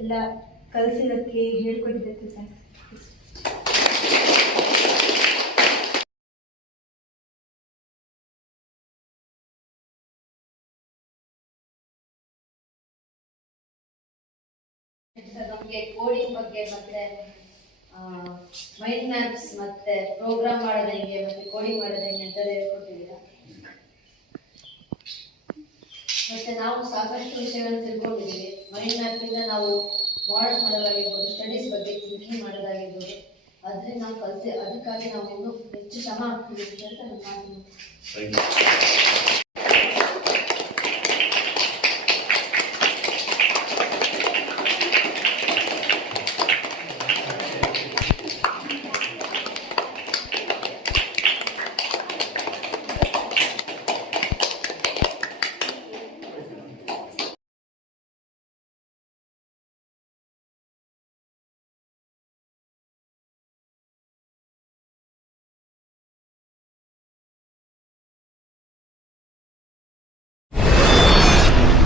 ಎಲ್ಲ ಕಲಿಸಿದ್ದಕ್ಕೆ ಹೇಳ್ಕೊಟ್ಟಿದ್ದಕ್ಕೆ ಥ್ಯಾಂಕ್ಸ್ ಸರ್, ನಮಗೆ ಕೋಡಿಂಗ್ ಬಗ್ಗೆ ಮತ್ತೆ ಮೈಂಡ್ ಮ್ಯಾಪ್ಸ್ ಮತ್ತೆ ಪ್ರೋಗ್ರಾಮ್ ಮಾಡೋದು ಹೆಂಗೆ, ಮತ್ತೆ ಕೋಡಿಂಗ್ ಮಾಡೋದು ಹೆಂಗೆ ಅಂತ ಹೇಳ್ಕೊಟ್ಟಿದ್ದೀರಾ? ಮತ್ತೆ ನಾವು ಸಾಕಷ್ಟು ವಿಷಯಗಳನ್ನು ತಿಳ್ಕೊಂಡಿದ್ದೀವಿ. ಮೈಂಡ್ ಮ್ಯಾಪಿಂದ ನಾವು ಮಾಡಲ್ಸ್ ಮಾಡೋದಾಗಿರ್ಬೋದು ಸ್ಟಡೀಸ್ ಬಗ್ಗೆ ಥಿಂಕಿಂಗ್ ಮಾಡೋದಾಗಿರ್ಬೋದು. ಅದರಿಂದ ನಾವು ಕಲಿತೆ, ಅದಕ್ಕಾಗಿ ನಾವು ಇನ್ನೂ ಹೆಚ್ಚು ಶ್ರಮ ಆಗ್ತೀವಿ ಅಂತ ನನ್ನ